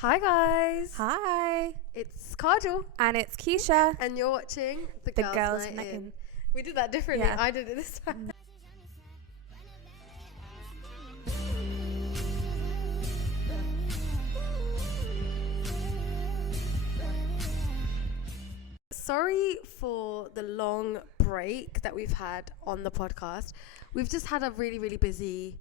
Hi guys. Hi. It's Kajal And it's Keisha. and you're watching The Girls Night In. We did that differently. Yeah. I did it this time. Sorry for the long break that we've had on the podcast. We've just had a really busy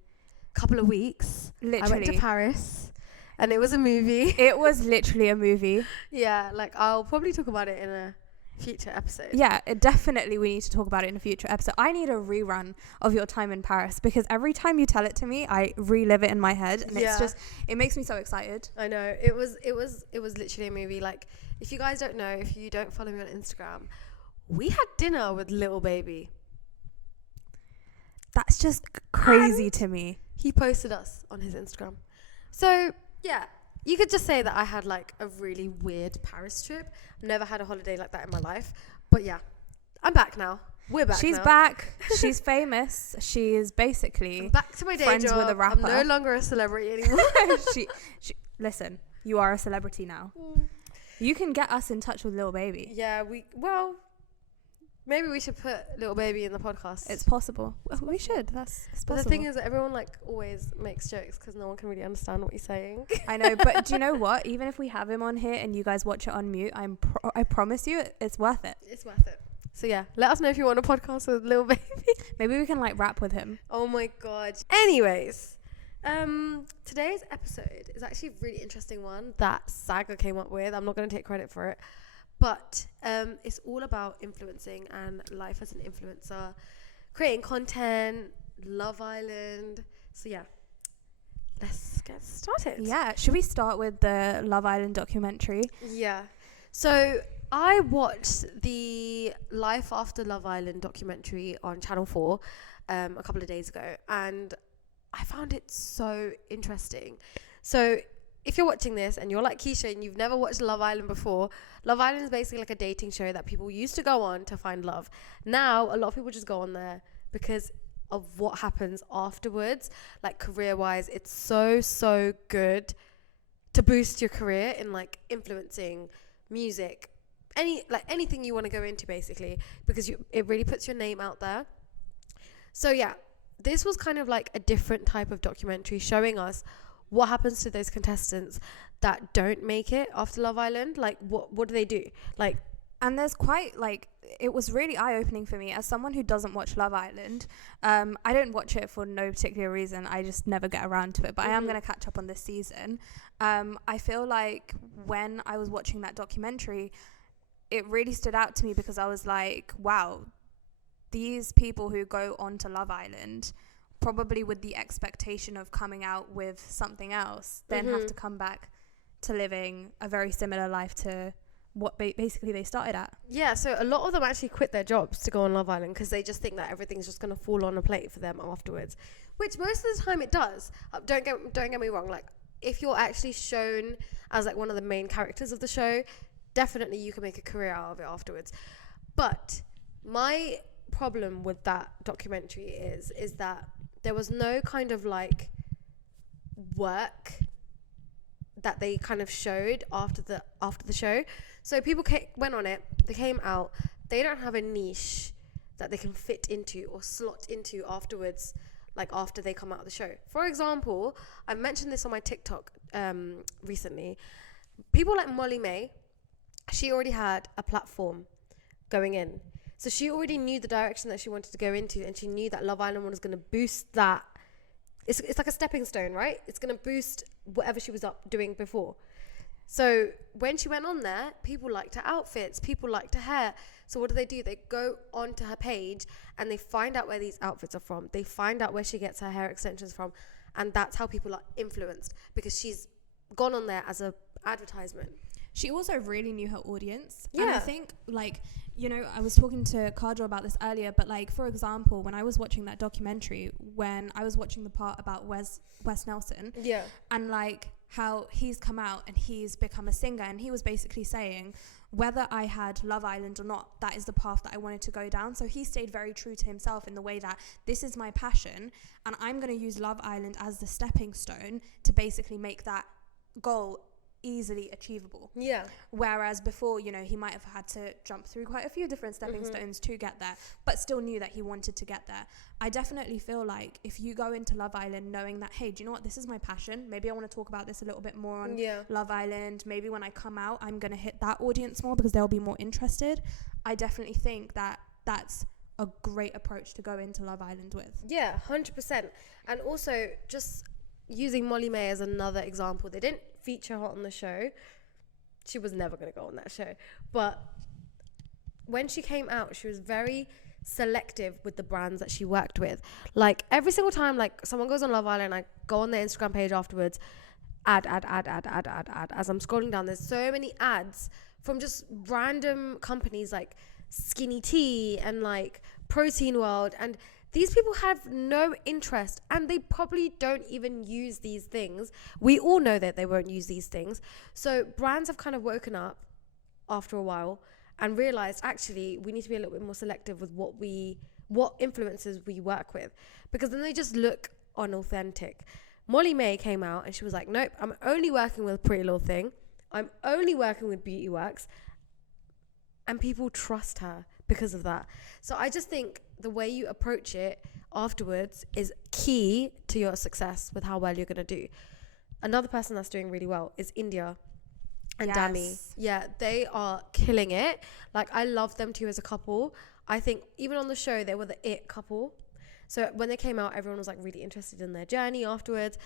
couple of weeks. Literally. I went to Paris and it was a movie. It was literally a movie. Yeah, like I'll probably talk about it in a future episode. Yeah, definitely we need to talk about it in a future episode. I need a rerun of your time in Paris because every time you tell it to me, I relive it in my head and it makes me so excited. I know. It was literally a movie. Like, if you guys don't know, if you don't follow me on Instagram, we had dinner with Little Baby. That's just crazy And to me. He posted us on his Instagram. So, yeah, you could just say that I had like a really weird Paris trip. I've never had a holiday like that in my life. But yeah, I'm back now. We're back She's now. back. She's famous. She is basically I'm back to my day friends job. with a rapper. I'm no longer a celebrity anymore. she, listen, you are a celebrity now. You can get us in touch with Lil Baby. Yeah, maybe we should put Little Baby in the podcast. It's possible. We should. It's possible. But the thing is that everyone like always makes jokes because no one can really understand what he's saying. I know, but do you know what? Even if we have him on here and you guys watch it on mute, I promise you, it's worth it. It's worth it. So yeah, let us know if you want a podcast with Lil Baby. Maybe we can like rap with him. Oh my god. Anyways, today's episode is actually a really interesting one that Saga came up with. I'm not going to take credit for it. But it's all about influencing and life as an influencer, creating content, Love Island. So yeah, let's get started. Yeah. Should we start with the Love Island documentary? Yeah. So I watched the Life After Love Island documentary on Channel 4 a couple of days ago, and I found it so interesting. So if you're watching this and you're like Keisha and you've never watched Love Island before, Love Island is basically like a dating show that people used to go on to find love. Now, a lot of people just go on there because of what happens afterwards. Like career-wise, it's so good to boost your career in like influencing, music, anything you want to go into basically, because it really puts your name out there. So yeah, this was kind of like a different type of documentary showing us what happens to those contestants that don't make it after Love Island. Like, what do they do? Like, and there's quite like, it was really eye-opening for me as someone who doesn't watch Love Island. I don't watch it for no particular reason. I just never get around to it, but I am going to catch up on this season. I feel like when I was watching that documentary, it really stood out to me because I was like, wow, these people who go on to Love Island, probably with the expectation of coming out with something else, then have to come back to living a very similar life to what basically they started at. Yeah, so a lot of them actually quit their jobs to go on Love Island because they just think that everything's just going to fall on a plate for them afterwards, which most of the time it does. Don't get me wrong. Like, if you're actually shown as like one of the main characters of the show, definitely you can make a career out of it afterwards. But my problem with that documentary is that there was no kind of like work that they kind of showed after the show. So people went on it, they came out, they don't have a niche that they can fit into or slot into afterwards, like after they come out of the show. For example, I mentioned this on my TikTok recently. People like Molly May, she already had a platform going in. So she already knew the direction that she wanted to go into, and she knew that Love Island was going to boost that. It's like a stepping stone, right? It's going to boost whatever she was up doing before. So when she went on there, people liked her outfits, people liked her hair. So what do? They go onto her page and they find out where these outfits are from. They find out where she gets her hair extensions from. And that's how people are influenced, because she's gone on there as a advertisement. She also really knew her audience. Yeah. And I think, like, you know, I was talking to Kajal about this earlier, but, like, for example, when I was watching that documentary, when I was watching the part about Wes Nelson, Yeah. and, like, how he's come out and he's become a singer, and he was basically saying, whether I had Love Island or not, that is the path that I wanted to go down. So he stayed very true to himself in the way that this is my passion, and I'm going to use Love Island as the stepping stone to basically make that goal easily achievable. Yeah. Whereas before, you know, he might have had to jump through quite a few different stepping stones to get there, but still knew that he wanted to get there. I definitely feel like if you go into Love Island knowing that, hey, do you know what, this is my passion, maybe I want to talk about this a little bit more on Love Island, maybe when I come out I'm going to hit that audience more because they'll be more interested. I definitely think that that's a great approach to go into Love Island with. Yeah, 100%. And also, just using Molly May as another example, they didn't feature her on the show. She was never going to go on that show. But when she came out, she was very selective with the brands that she worked with. Like, every single time, like, someone goes on Love Island, I go on their Instagram page afterwards, ad. As I'm scrolling down, there's so many ads from just random companies like Skinny Tea and like Protein World, and these people have no interest and they probably don't even use these things. We all know that they won't use these things. So brands have kind of woken up after a while and realized, actually, we need to be a little bit more selective with what influencers we work with, because then they just look unauthentic. Molly May came out and she was like, nope, I'm only working with Pretty Little Thing. I'm only working with Beauty Works. And people trust her because of that. So I just think the way you approach it afterwards is key to your success with how well you're going to do. Another person that's doing really well is India and Dami. Yeah, they are killing it. Like, I love them too as a couple. I think even on the show, they were the it couple. So when they came out, everyone was like really interested in their journey afterwards.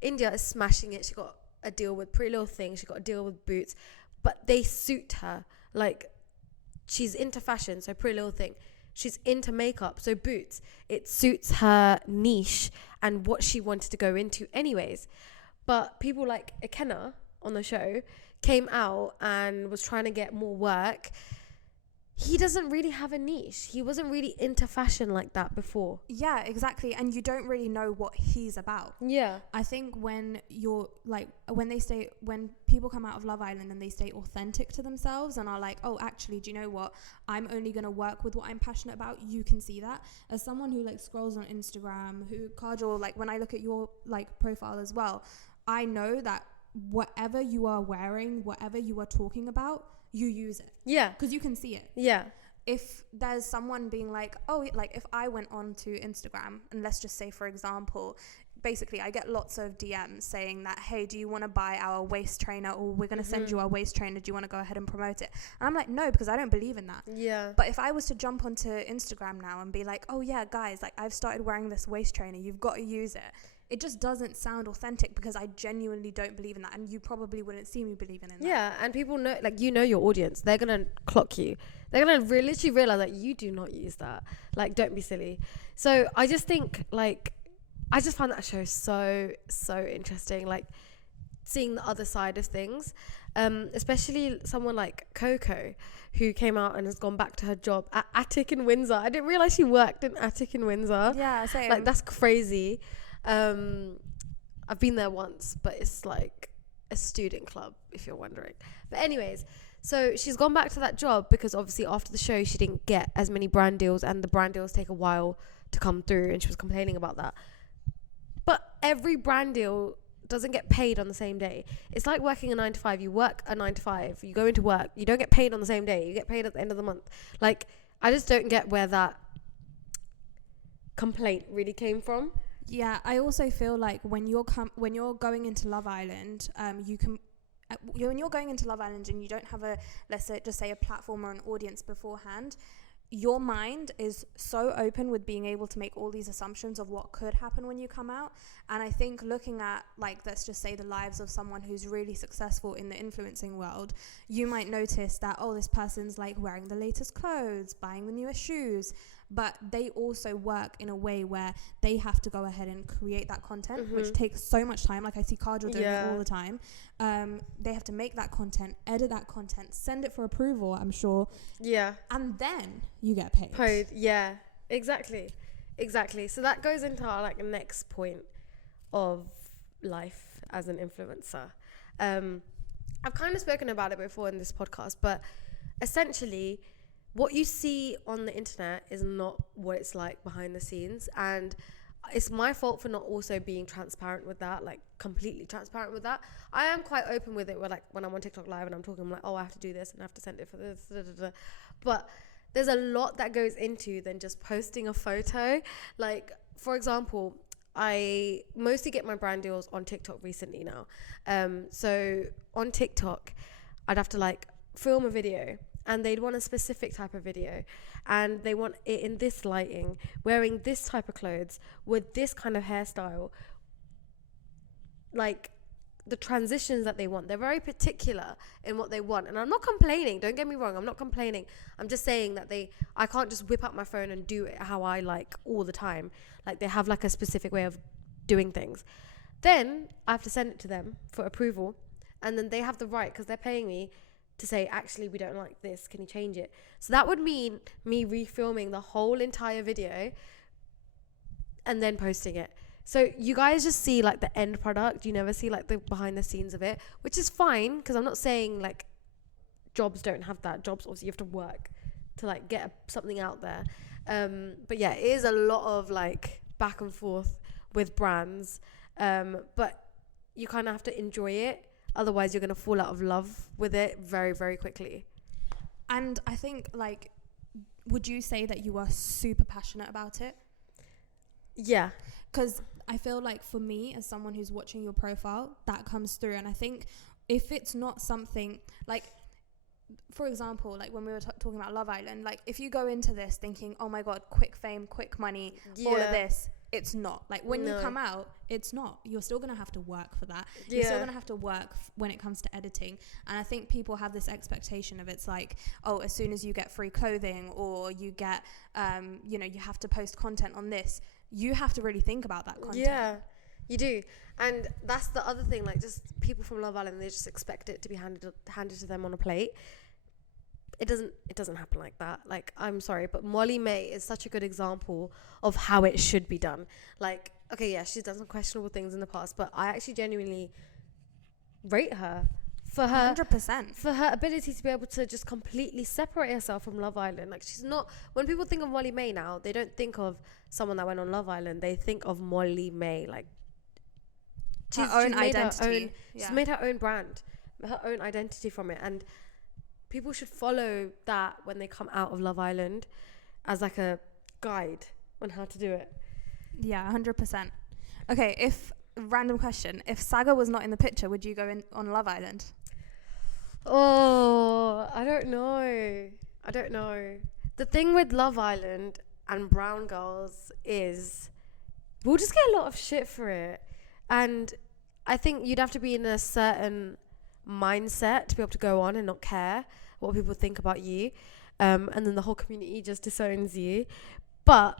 India is smashing it. She got a deal with Pretty Little Thing. She got a deal with Boots. But they suit her. Like, she's into fashion, so Pretty Little Thing. She's into makeup, so Boots. It suits her niche and what she wanted to go into anyways. But people like Ikenna on the show came out and was trying to get more work. He doesn't really have a niche. He wasn't really into fashion like that before. Yeah, exactly. And you don't really know what he's about. Yeah. I think when you're like, when people come out of Love Island and they stay authentic to themselves and are like, oh, actually, do you know what? I'm only going to work with what I'm passionate about. You can see that. As someone who like scrolls on Instagram, who Kajal, like when I look at your like profile as well, I know that whatever you are wearing, whatever you are talking about, you use it. Yeah. Because you can see it. Yeah. If there's someone being like, oh, like if I went on to Instagram and let's just say, for example, basically I get lots of DMs saying that, hey, do you want to buy our waist trainer, or we're going to send you our waist trainer, do you want to go ahead and promote it? And I'm like, no, because I don't believe in that. Yeah. But if I was to jump onto Instagram now and be like, oh yeah, guys, like I've started wearing this waist trainer, you've got to use it. It just doesn't sound authentic because I genuinely don't believe in that, and you probably wouldn't see me believing in that. Yeah, and people know, like, you know your audience. They're going to clock you. They're going to literally realize that you do not use that. Like, don't be silly. So I just think, like, I just found that show so interesting. Like, seeing the other side of things. Especially someone like Coco, who came out and has gone back to her job at Attic in Windsor. I didn't realize she worked in Attic in Windsor. Yeah, same. Like, that's crazy. I've been there once, but it's like a student club, if you're wondering. But anyways, so she's gone back to that job because obviously after the show she didn't get as many brand deals, and the brand deals take a while to come through, and she was complaining about that. But every brand deal doesn't get paid on the same day. It's like working a 9 to 5. You work a 9 to 5, you go into work, you don't get paid on the same day, you get paid at the end of the month. Like, I just don't get where that complaint really came from. Yeah, I also feel like when you're going into Love Island, when you're going into Love Island and you don't have let's say a platform or an audience beforehand, your mind is so open with being able to make all these assumptions of what could happen when you come out. And I think looking at, like, let's just say the lives of someone who's really successful in the influencing world, you might notice that, oh, this person's like wearing the latest clothes, buying the newest shoes, but they also work in a way where they have to go ahead and create that content, which takes so much time. Like, I see Kajal doing it all the time. They have to make that content, edit that content, send it for approval, I'm sure. Yeah. And then you get paid. Yeah, exactly. So that goes into our, like, next point of life as an influencer. I've kind of spoken about it before in this podcast, but essentially what you see on the internet is not what it's like behind the scenes. And it's my fault for not also being transparent with that, like completely transparent with that. I am quite open with it, where like when I'm on TikTok live and I'm talking, I'm like, oh, I have to do this and I have to send it for this, da, da, da. But there's a lot that goes into than just posting a photo. Like, for example, I mostly get my brand deals on TikTok recently now. So on TikTok, I'd have to like film a video, and they'd want a specific type of video, and they want it in this lighting, wearing this type of clothes, with this kind of hairstyle, like the transitions that they want. They're very particular in what they want, and I'm not complaining, don't get me wrong, I'm not complaining. I'm just saying that I can't just whip out my phone and do it how I like all the time. Like, they have like a specific way of doing things. Then I have to send it to them for approval, and then they have the right, because they're paying me, to say, actually, we don't like this, can you change it? So that would mean me refilming the whole entire video and then posting it. So you guys just see like the end product. You never see like the behind the scenes of it, which is fine, because I'm not saying like jobs don't have that. Jobs, obviously, you have to work to like get something out there. But yeah, it is a lot of like back and forth with brands. But you kind of have to enjoy it. Otherwise, you're going to fall out of love with it very, very quickly. And I think, like, would you say that you are super passionate about it? Yeah. Because I feel like for me, as someone who's watching your profile, that comes through. And I think if it's not something, like, for example, like when we were talking about Love Island, like if you go into this thinking, oh my God, quick fame, quick money, all of this, it's not. Like when you come out, it's not. You're still going to have to work for that. You're still going to have to work when it comes to editing. And I think people have this expectation of, it's like, oh, as soon as you get free clothing, or you get, you know, you have to post content on this, you have to really think about that content. Yeah, you do. And that's the other thing, like just people from Love Island, they just expect it to be handed to them on a plate. It doesn't happen like that. Like, I'm sorry, but Molly May is such a good example of how it should be done. Like, okay, yeah, she's done some questionable things in the past, but I actually genuinely rate her for her 100%, for her ability to be able to just completely separate herself from Love Island. Like, she's not, when people think of Molly May now, they don't think of someone that went on Love Island. They think of Molly May, like her own identity. She's made her own brand, her own identity from it, and people should follow that when they come out of Love Island as like a guide on how to do it. Yeah, 100%. Okay, random question, if Saga was not in the picture, would you go in on Love Island? Oh, I don't know. The thing with Love Island and brown girls is we'll just get a lot of shit for it. And I think you'd have to be in a certain mindset to be able to go on and not care what people think about you, and then the whole community just disowns you. But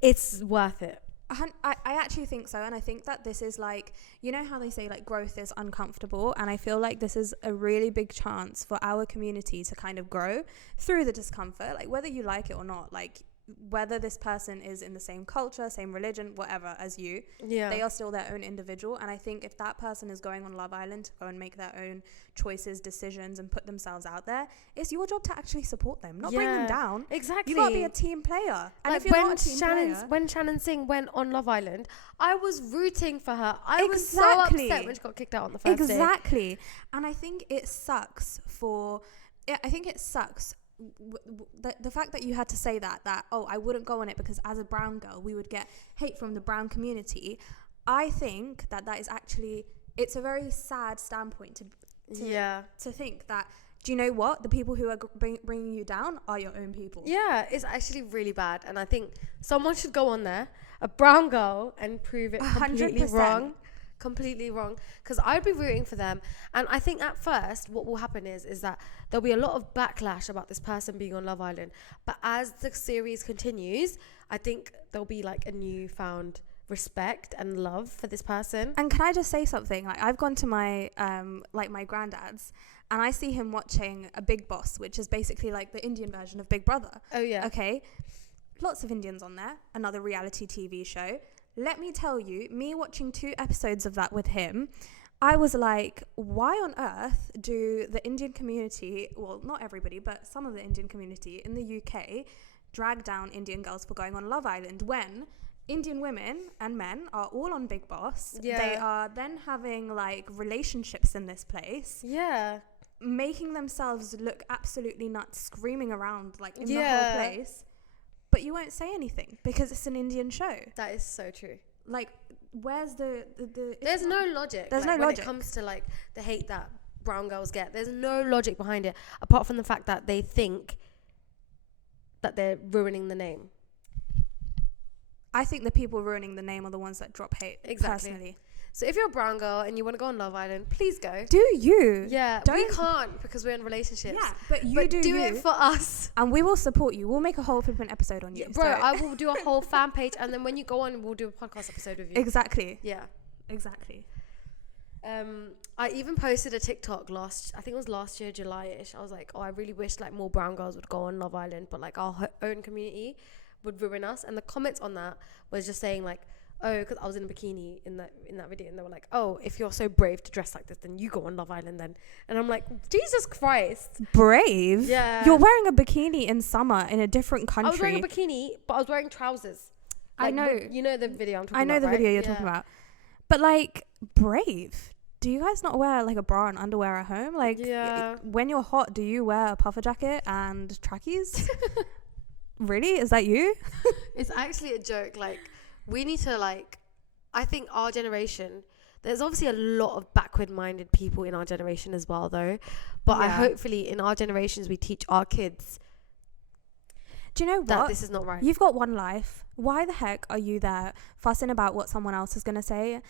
it's worth it. I actually think so, and I think that this is like, you know how they say like growth is uncomfortable, and I feel like this is a really big chance for our community to kind of grow through the discomfort, like whether you like it or not, like whether this person is in the same culture, same religion, whatever as you, they are still their own individual. And I think if that person is going on Love Island to go and make their own choices, decisions, and put themselves out there, it's your job to actually support them, not bring them down. Exactly. You gotta be a team player. And like if you're not a team player, when Shannon Singh went on Love Island, I was rooting for her. I was so upset when she got kicked out on the first day. Exactly. And I think it sucks the fact that you had to say that oh, I wouldn't go on it because as a brown girl we would get hate from the brown community. I think that is actually, it's a very sad standpoint to think that, do you know what, the people who are bringing you down are your own people. Yeah, it's actually really bad, and I think someone should go on there, a brown girl, and prove it completely wrong, because I'd be rooting for them. And I think at first what will happen is that there'll be a lot of backlash about this person being on Love Island, but as the series continues, I think there'll be like a newfound respect and love for this person. And can I just say something, like I've gone to my my granddad's, and I see him watching a Big Boss, which is basically like the Indian version of Big Brother. Oh yeah. Okay, lots of Indians on there, another reality TV show. Let me tell you, me watching 2 episodes of that with him, I was like, why on earth do the Indian community, well, not everybody, but some of the Indian community in the UK drag down Indian girls for going on Love Island when Indian women and men are all on Big Boss. Yeah. They are then having like relationships in this place. Yeah. Making themselves look absolutely nuts, screaming around like in the Yeah. whole place. But you won't say anything because it's an Indian show. That is so true. Like, where's the There's no logic. There's like, no when logic. it comes to like the hate that brown girls get. There's no logic behind it apart from the fact that they think that they're ruining the name. I think the people ruining the name are the ones that drop hate. Exactly. Personally. So if you're a brown girl and you want to go on Love Island, please go. Do you? Yeah, we Don't- can't because we're in relationships. Yeah, but you But do you. it for us. And we will support you. We'll make a whole flippant episode on you. Yeah, bro, So- I will do a whole fan page and then when you go on, we'll do a podcast episode with you. Exactly. Yeah. Exactly. I even posted a TikTok I think it was last year, July-ish. I was like, oh, I really wish like more brown girls would go on Love Island, but like our own community would ruin us. And the comments on that was just saying like, oh, because I was in a bikini in that video, and they were like, oh, if you're so brave to dress like this, then you go on Love Island then. And I'm like, Jesus Christ. Brave? Yeah. You're wearing a bikini in summer in a different country. I was wearing a bikini, but I was wearing trousers. I know. You know the video I'm talking about, I know the right? video you're Yeah. talking about. But like, brave. Do you guys not wear like a bra and underwear at home? Like, Yeah. when you're hot, do you wear a puffer jacket and trackies? Really? Is that you? It's actually a joke. Like, we need to like, I think our generation, there's obviously a lot of backward-minded people in our generation as well, though. But I Yeah. hopefully in our generations we teach our kids Do you know that what? this is not right. You've got one life. Why the heck are you there fussing about what someone else is going to say?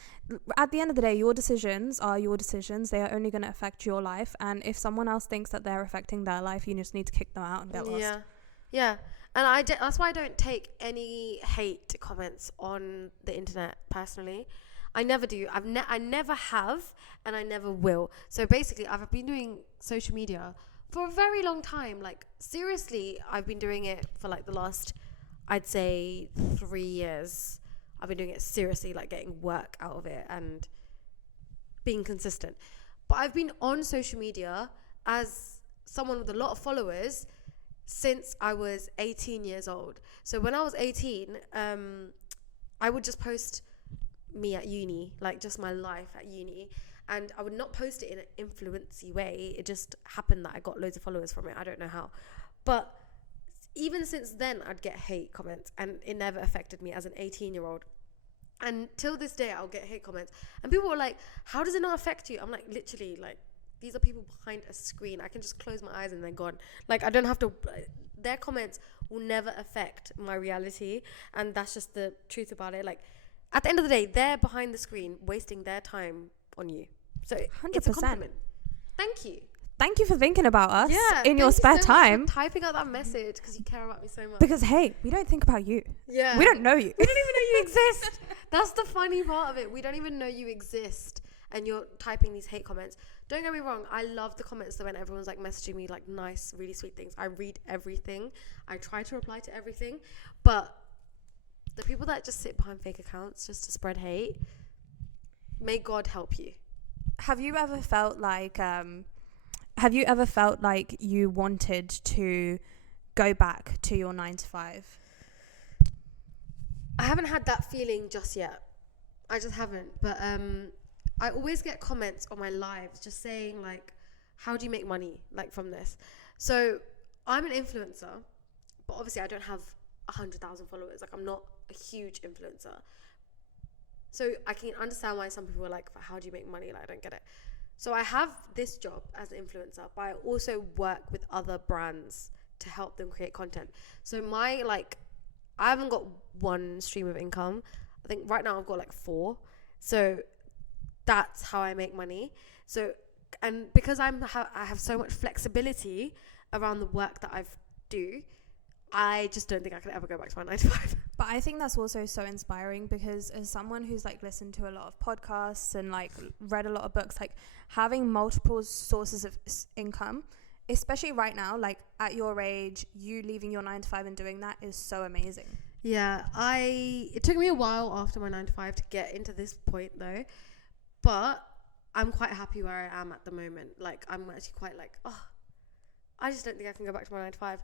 At the end of the day, your decisions are your decisions. They are only going to affect your life. And if someone else thinks that they're affecting their life, you just need to kick them out and get lost. Yeah. And that's why I don't take any hate comments on the internet personally. I never do. I never have, and I never will. So basically, I've been doing social media for a very long time. Like, seriously, I've been doing it for like the last, I'd say 3 years. I've been doing it seriously, like getting work out of it and being consistent. But I've been on social media as someone with a lot of followers since I was 18 years old. So when I was 18, I would just post me at uni, like just my life at uni. And I would not post it in an influency way. It just happened that I got loads of followers from it. I don't know how. But even since then, I'd get hate comments. And it never affected me as an 18-year-old. And till this day, I'll get hate comments. And people were like, how does it not affect you? I'm like, literally, like, these are people behind a screen. I can just close my eyes and they're gone. Like, I don't have to... Their comments will never affect my reality. And that's just the truth about it. Like, at the end of the day, they're behind the screen wasting their time on you. So 100%. It's a compliment. Thank you. Thank you for thinking about us Yeah, in your spare so much time. for typing out that message because you care about me so much. Because, hey, we don't think about you. Yeah. We don't know you. We don't even know you exist. That's the funny part of it. We don't even know you exist. And you're typing these hate comments. Don't get me wrong. I love the comments that when everyone's like messaging me like nice, really sweet things. I read everything. I try to reply to everything. But the people that just sit behind fake accounts just to spread hate, may God help you. Have you ever felt like you wanted to go back to your 9 to 5? I haven't had that feeling just yet. I just haven't. But I always get comments on my lives just saying like, how do you make money like from this? So I'm an influencer, but obviously I don't have 100,000 followers. Like, I'm not a huge influencer. So I can understand why some people are like, how do you make money? Like, I don't get it. So I have this job as an influencer, but I also work with other brands to help them create content. So I haven't got one stream of income. I think right now I've got like 4. So that's how I make money. So, and because I have so much flexibility around the work that I do, I just don't think I could ever go back to my 9 to 5. But I think that's also so inspiring because as someone who's like listened to a lot of podcasts and like read a lot of books, like having multiple sources of income, especially right now, like at your age, you leaving your 9 to 5 and doing that is so amazing. Yeah, it took me a while after my 9 to 5 to get into this point though, but I'm quite happy where I am at the moment. Like, I'm actually quite like, I just don't think I can go back to my 9 to 5.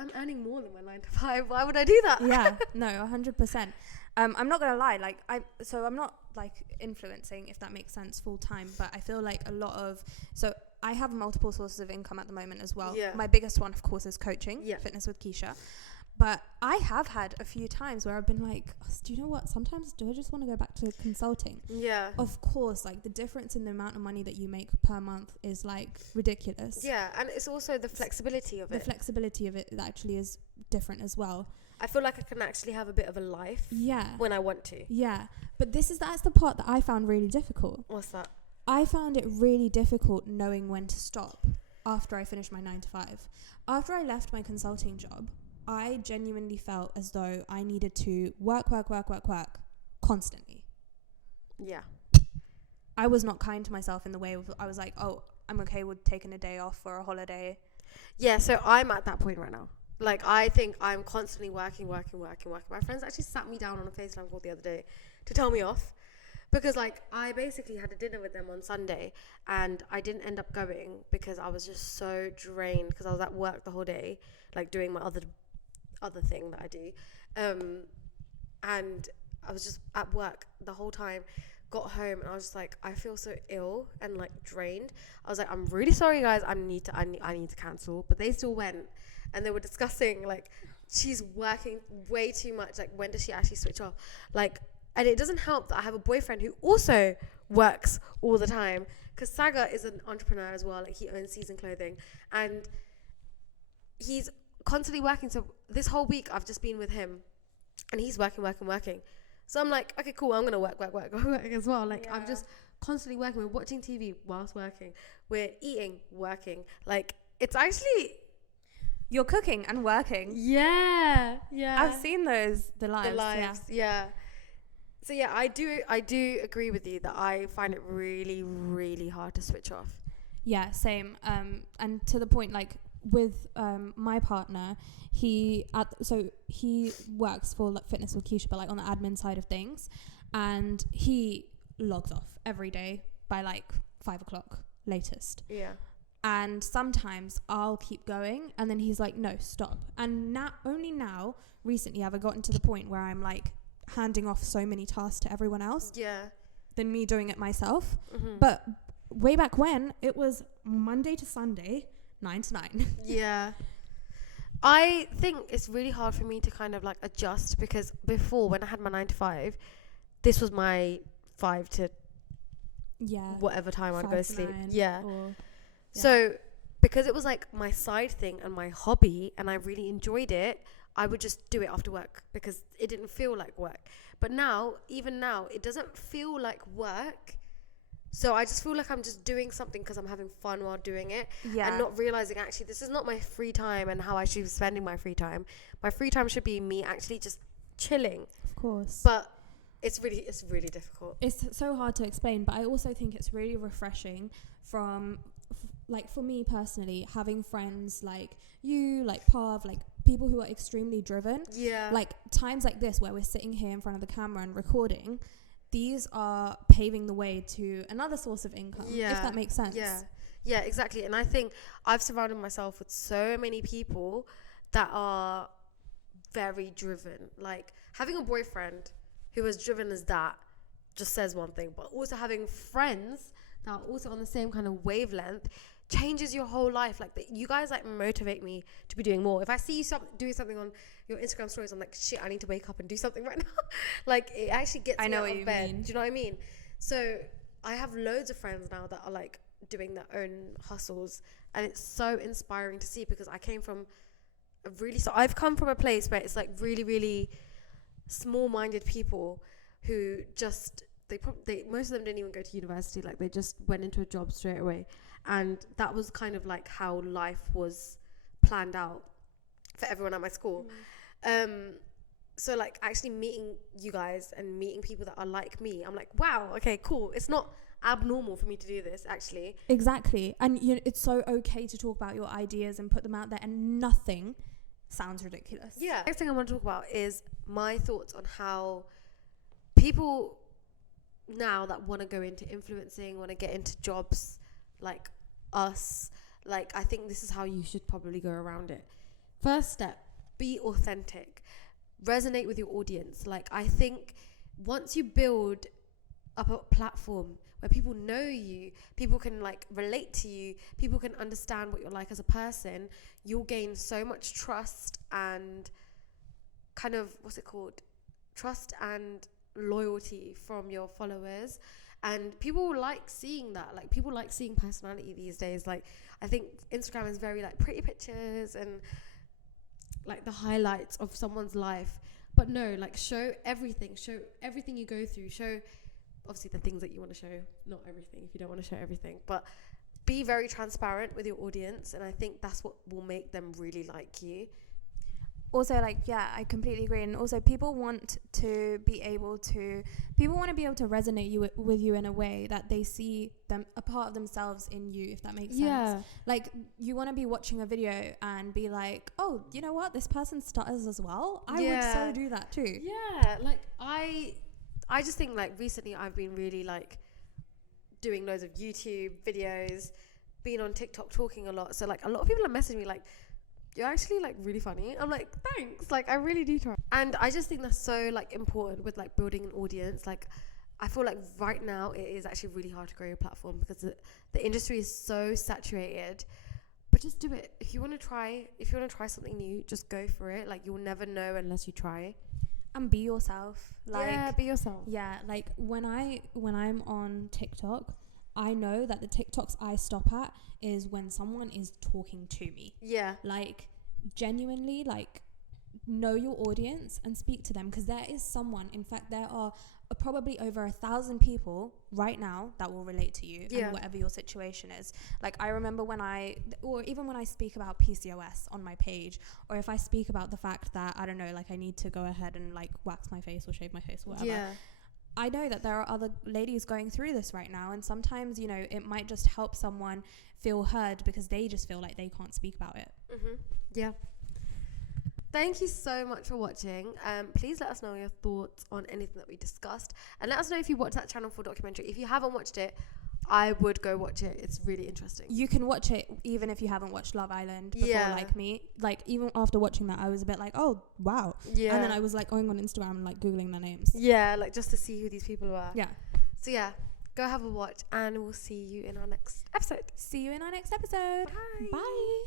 I'm earning more than my 9 to 5. Why would I do that? Yeah, no, 100%. I'm not gonna lie, like I'm not like influencing, if that makes sense, full time, but I feel like I have multiple sources of income at the moment as well. Yeah. My biggest one, of course, is coaching, fitness with Keisha. But I have had a few times where I've been like, do you know what? Sometimes do I just want to go back to consulting? Yeah. Of course, like the difference in the amount of money that you make per month is like ridiculous. Yeah, and it's also the flexibility of it. The flexibility of it actually is different as well. I feel like I can actually have a bit of a life. Yeah. When I want to. Yeah. But that's the part that I found really difficult. What's that? I found it really difficult knowing when to stop after I finished my 9 to 5. After I left my consulting job, I genuinely felt as though I needed to work constantly. Yeah. I was not kind to myself in the way I was like, oh, I'm okay with taking a day off or a holiday. Yeah, so I'm at that point right now. Like, I think I'm constantly working. My friends actually sat me down on a FaceTime call the other day to tell me off. Because, like, I basically had a dinner with them on Sunday and I didn't end up going because I was just so drained because I was at work the whole day, like, doing my other thing that I do. And I was just at work the whole time. Got home and I was just like, I feel so ill and, like, drained. I was like, I'm really sorry, guys. I need to cancel. But they still went. And they were discussing, like, she's working way too much. Like, when does she actually switch off? Like, and it doesn't help that I have a boyfriend who also works all the time. Because Saga is an entrepreneur as well. Like, he owns Season Clothing. And he's constantly working. So this whole week, I've just been with him. And he's working. So I'm like, okay, cool. I'm going to work as well. Like, I'm just constantly working. We're watching TV whilst working. We're eating, working. Like, it's actually... You're cooking and working. Yeah. I've seen the lives. Yeah. So yeah, I do agree with you that I find it really, really hard to switch off. Yeah, same. And to the point, like with my partner, he works for like Fitness with Keisha, but like on the admin side of things, and he logs off every day by like 5 o'clock latest. Yeah. And sometimes I'll keep going and then he's like, no, stop. And only now recently have I gotten to the point where I'm like handing off so many tasks to everyone else than me doing it myself. Mm-hmm. But way back when, it was Monday to Sunday, 9 to 9. Yeah. I think it's really hard for me to kind of like adjust because before, when I had my 9 to 5, this was my 5 to whatever time I'd go to sleep. Yeah. So because it was like my side thing and my hobby and I really enjoyed it, I would just do it after work because it didn't feel like work. But now, even now, it doesn't feel like work. So I just feel like I'm just doing something because I'm having fun while doing it and not realizing actually this is not my free time and how I should be spending my free time. My free time should be me actually just chilling. Of course. But it's really difficult. It's so hard to explain, but I also think it's really refreshing from... like for me personally, having friends like you, like Pav, like people who are extremely driven. Yeah. Like times like this where we're sitting here in front of the camera and recording, these are paving the way to another source of income, if that makes sense. Yeah, exactly. And I think I've surrounded myself with so many people that are very driven. Like having a boyfriend who is driven as that just says one thing, but also having friends that are also on the same kind of wavelength changes your whole life. Like you guys like motivate me to be doing more. If I see you doing something on your Instagram stories, I'm like, shit, I need to wake up and do something right now. Like it actually gets me out of bed. Do you know what I mean? So I have loads of friends now that are like doing their own hustles, and it's so inspiring to see because I've come from a place where it's like really, really small-minded people who just most of them didn't even go to university. Like they just went into a job straight away. And that was kind of like how life was planned out for everyone at my school. So like actually meeting you guys and meeting people that are like me, I'm like, wow, okay, cool. It's not abnormal for me to do this actually. Exactly. And it's so okay to talk about your ideas and put them out there and nothing sounds ridiculous. Yeah. Next thing I want to talk about is my thoughts on how people now that want to go into influencing, want to get into jobs like us, like I think this is how you should probably go around it. First step, be authentic. Resonate with your audience. Like, I think once you build up a platform where people know you, people can like relate to you, people can understand what you're like as a person, you'll gain so much trust and kind of, trust and loyalty from your followers. And people like seeing that. Like, people like seeing personality these days. Like, I think Instagram is very like pretty pictures and like the highlights of someone's life. But no, like, show everything you go through, show obviously the things that you want to show, not everything if you don't want to show everything, but be very transparent with your audience, and I think that's what will make them really like you. Also, like, yeah, I completely agree. And also, people want to be able to resonate with you in a way that they see them a part of themselves in you, if that makes sense. Like, you want to be watching a video and be like, oh, you know what, this person stutters as well, I would so do that too. Like, I just think, like, recently I've been really like doing loads of YouTube videos, being on TikTok, talking a lot, so like a lot of people are messaging me like, you're actually like really funny. I'm like, thanks, like I really do try. And I just think that's so like important with like building an audience. Like, I feel like right now it is actually really hard to grow your platform because the industry is so saturated. But just do it. If you want to try something new, just go for it. Like, you'll never know unless you try. And be yourself. Like, be yourself. Yeah, like when I'm on TikTok, I know that the TikToks I stop at is when someone is talking to me. Yeah. Like, genuinely, like, know your audience and speak to them, because there is someone, in fact, there are probably over 1,000 people right now that will relate to you and whatever your situation is. Like, I remember even when I speak about PCOS on my page, or if I speak about the fact that, I don't know, like, I need to go ahead and like wax my face or shave my face or whatever. Yeah. I know that there are other ladies going through this right now, and sometimes, you know, it might just help someone feel heard because they just feel like they can't speak about it. Mm-hmm. Yeah. Thank you so much for watching. Please let us know your thoughts on anything that we discussed, and let us know if you watched that Channel 4 documentary. If you haven't watched it, I would go watch it. It's really interesting. You can watch it even if you haven't watched Love Island before, like me. Like, even after watching that, I was a bit like, oh, wow. Yeah. And then I was like going on Instagram and like Googling their names. Yeah, like just to see who these people were. Yeah. So yeah, go have a watch, and we'll see you in our next episode. See you in our next episode. Bye. Bye.